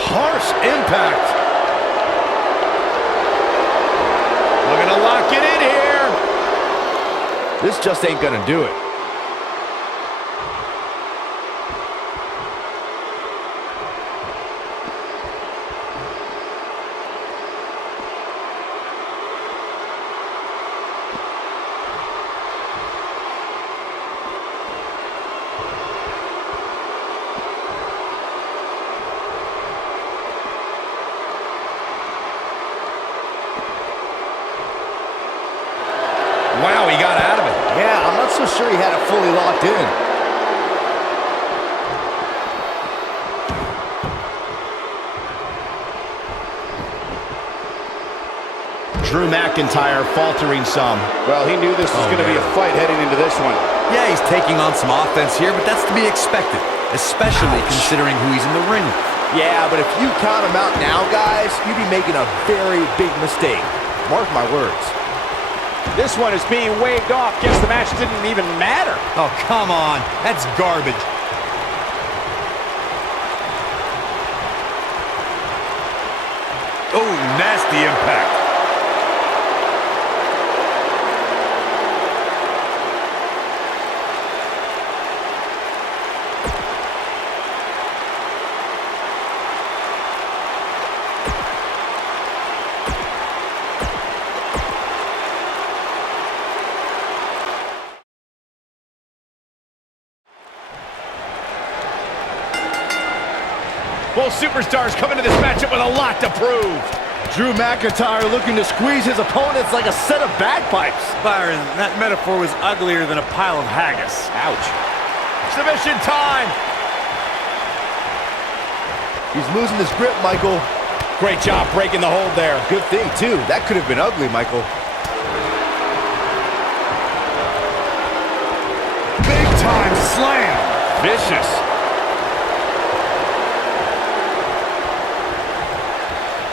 Harsh impact. Looking to lock it in here. This just ain't gonna do it. Wow, he got out of it. Yeah, I'm not so sure he had it fully locked in. Drew McIntyre faltering some. Well, he knew this was going to be a fight heading into this one. Yeah, he's taking on some offense here, but that's to be expected, especially considering who he's in the ring with. Yeah, but if you count him out now, guys, you'd be making a very big mistake. Mark my words. This one is being waved off. Guess the match didn't even matter. Oh, come on. That's garbage. Oh, nasty impact. Both superstars come into this matchup with a lot to prove. Drew McIntyre looking to squeeze his opponents like a set of bagpipes. Byron, that metaphor was uglier than a pile of haggis. Ouch. Submission time. He's losing his grip, Michael. Great job breaking the hold there. Good thing, too. That could have been ugly, Michael. Big time slam. Vicious.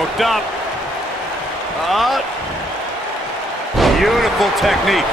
Hooked up. Beautiful technique.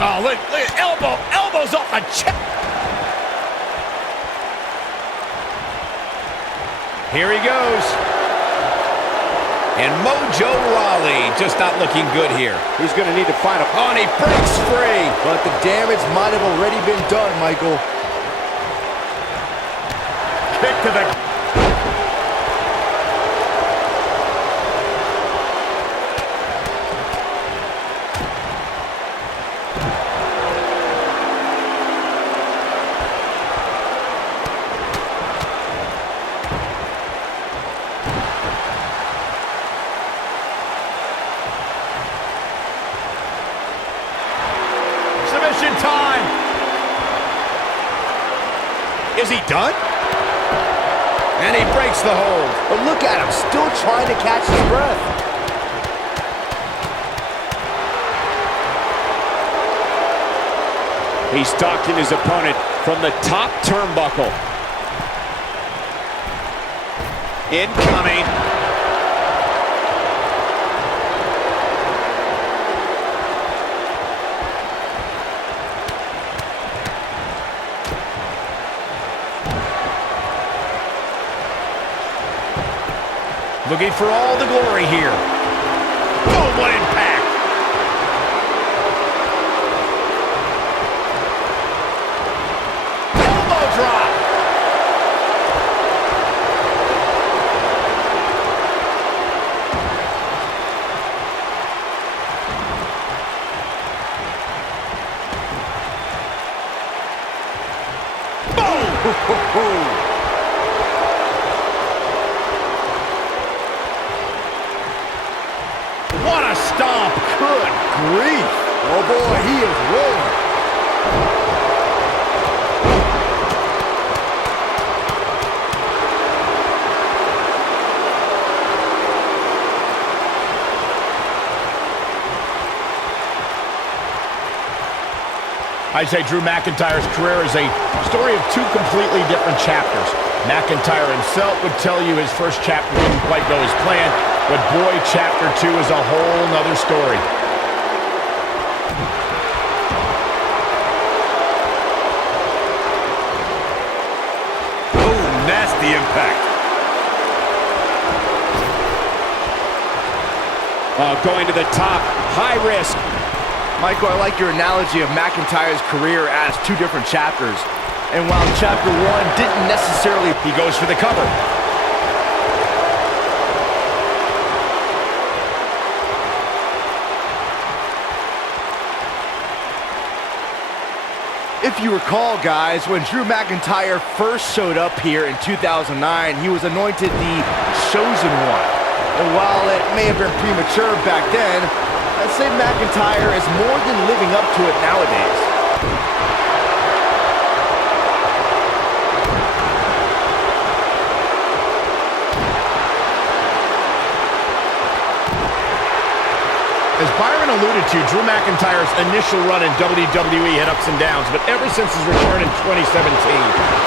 Oh, look, elbows off the chest. Here he goes. And Mojo Rawley just not looking good here. He's going to need to find a... Oh, and he breaks free. But the damage might have already been done, Michael. Kick to the... Submission time. Is he done? And he breaks the hold. But look at him, still trying to catch his breath. He's stalking his opponent from the top turnbuckle. Incoming. Looking for all the glory here. Boom, what impact. Elbow drop. Boom. What a stomp. Good grief. Oh, boy, he is rolling. I'd say Drew McIntyre's career is a story of two completely different chapters. McIntyre himself would tell you his first chapter didn't quite go as planned, but boy, chapter 2 is a whole nother story. the impact. Going to the top, high risk. Michael, I like your analogy of McIntyre's career as two different chapters. And while chapter one didn't necessarily... He goes for the cover. If you recall, guys, when Drew McIntyre first showed up here in 2009, he was anointed the Chosen One. And while it may have been premature back then, I'd say McIntyre is more than living up to it nowadays. As Byron alluded to, Drew McIntyre's initial run in WWE had ups and downs, but ever since his return in 2017,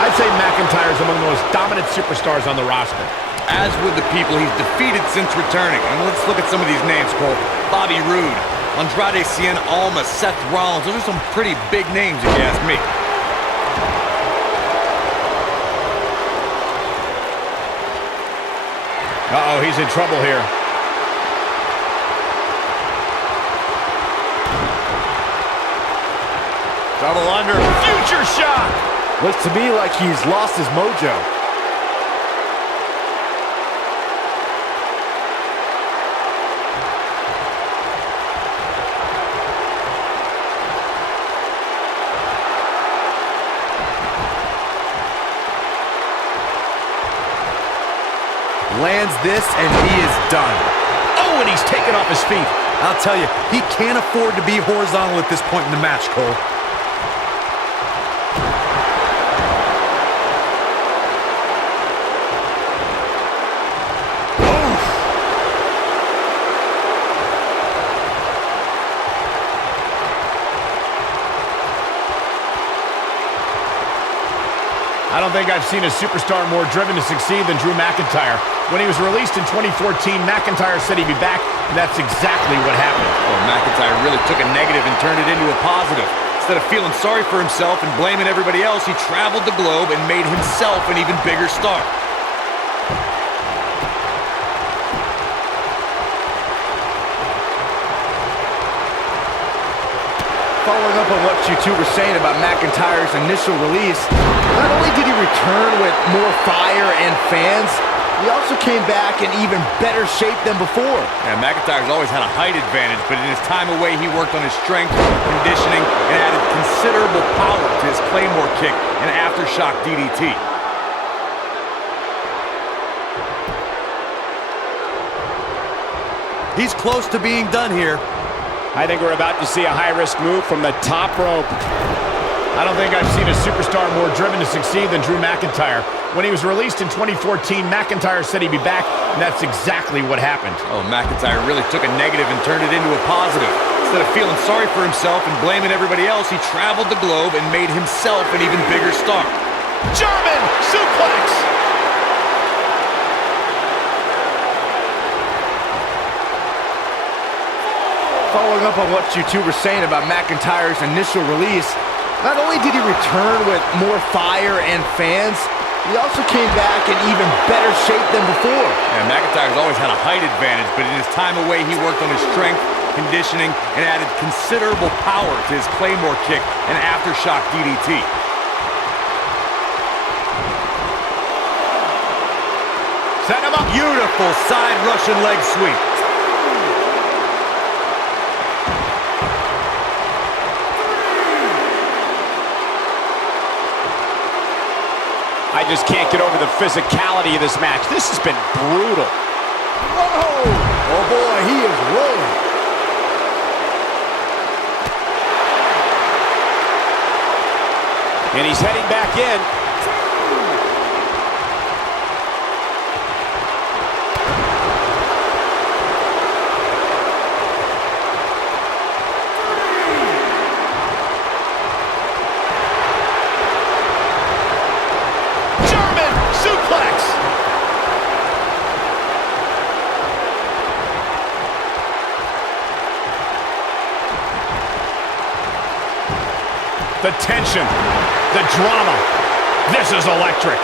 I'd say McIntyre's among the most dominant superstars on the roster. As with the people he's defeated since returning. And let's look at some of these names, Cole. Bobby Roode, Andrade Cien Almas, Seth Rollins. Those are some pretty big names, if you ask me. Uh-oh, he's in trouble here. Double under. Future shock! Looks to me like he's lost his mojo. Lands this, and he is done. Oh, and he's taken off his feet. I'll tell you, he can't afford to be horizontal at this point in the match, Cole. I don't think I've seen a superstar more driven to succeed than Drew McIntyre. When he was released in 2014, McIntyre said he'd be back, and that's exactly what happened. Well, McIntyre really took a negative and turned it into a positive. Instead of feeling sorry for himself and blaming everybody else, he traveled the globe and made himself an even bigger star. Following up on what you two were saying about McIntyre's initial release, not only did he return with more fire and fans, he also came back in even better shape than before. Yeah, McIntyre's always had a height advantage, but in his time away, he worked on his strength, conditioning, and added considerable power to his Claymore kick and aftershock DDT. He's close to being done here. I think we're about to see a high-risk move from the top rope. I don't think I've seen a superstar more driven to succeed than Drew McIntyre. When he was released in 2014, McIntyre said he'd be back, and that's exactly what happened. Oh, McIntyre really took a negative and turned it into a positive. Instead of feeling sorry for himself and blaming everybody else, he traveled the globe and made himself an even bigger star. German suplex! Following up on what you two were saying about McIntyre's initial release, not only did he return with more fire and fans, he also came back in even better shape than before. Yeah, McIntyre's always had a height advantage, but in his time away, he worked on his strength, conditioning, and added considerable power to his Claymore kick and aftershock DDT. Set him up. Beautiful side Russian leg sweep. I just can't get over the physicality of this match. This has been brutal. Whoa! Oh boy, he is rolling. And he's heading back in. The tension, the drama. This is electric.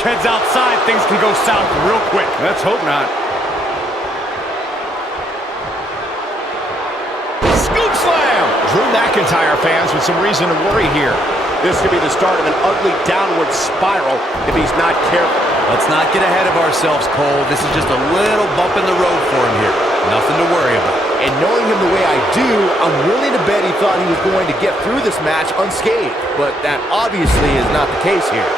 match heads outside, things can go south real quick. Let's hope not. Scoop slam! Drew McIntyre fans with some reason to worry here. This could be the start of an ugly downward spiral if he's not careful. Let's not get ahead of ourselves, Cole. This is just a little bump in the road for him here. Nothing to worry about. And knowing him the way I do, I'm willing to bet he thought he was going to get through this match unscathed. But that obviously is not the case here.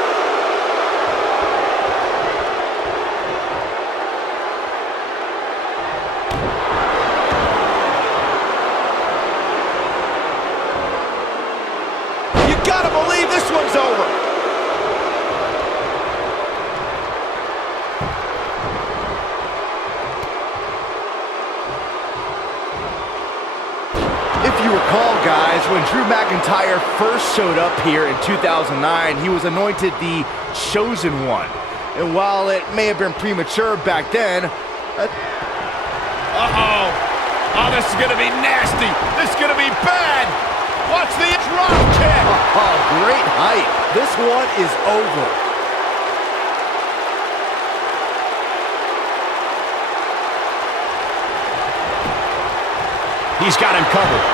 You gotta believe this one's over. If you recall, guys, when Drew McIntyre first showed up here in 2009, he was anointed the Chosen One. And while it may have been premature back then, Uh-oh. Oh, this is gonna be nasty. This is gonna be bad. Watch the drop kick. oh, great height. This one is over. He's got him covered.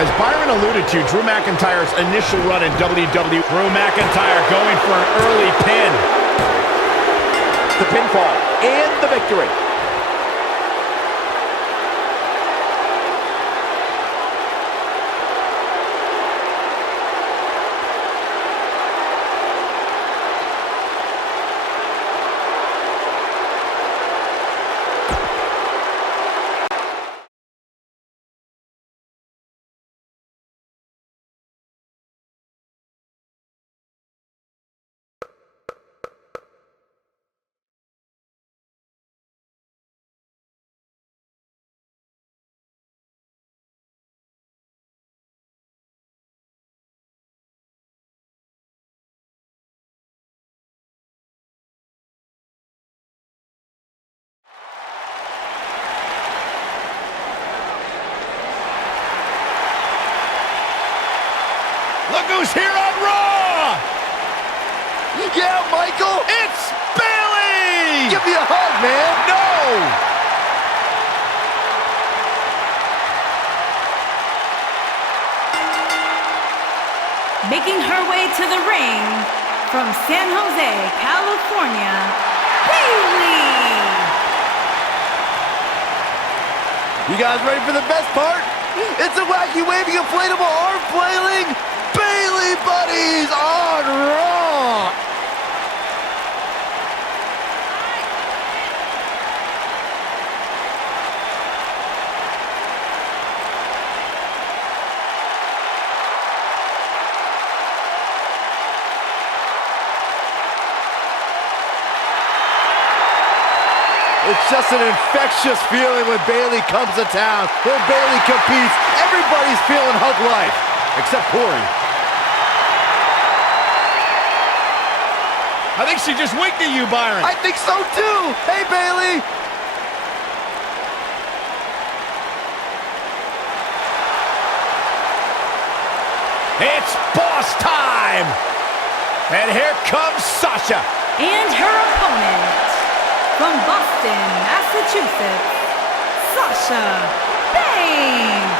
As Byron alluded to, Drew McIntyre's initial run in WWE. Drew McIntyre going for an early pin. The pinfall and the victory. Look who's here on Raw! Yeah, Michael! It's Bayley! Give me a hug, man! No! Making her way to the ring from San Jose, California, Bayley! You guys ready for the best part? It's a wacky, waving, inflatable arm flailing Bayley buddies on Raw! It's just an infectious feeling when Bayley comes to town. When Bayley competes, everybody's feeling hug life. Except Corey. I think she just winked at you, Byron. I think so too! Hey, Bayley! It's boss time! And here comes Sasha. And her opponent from Boston, Massachusetts, Sasha Banks.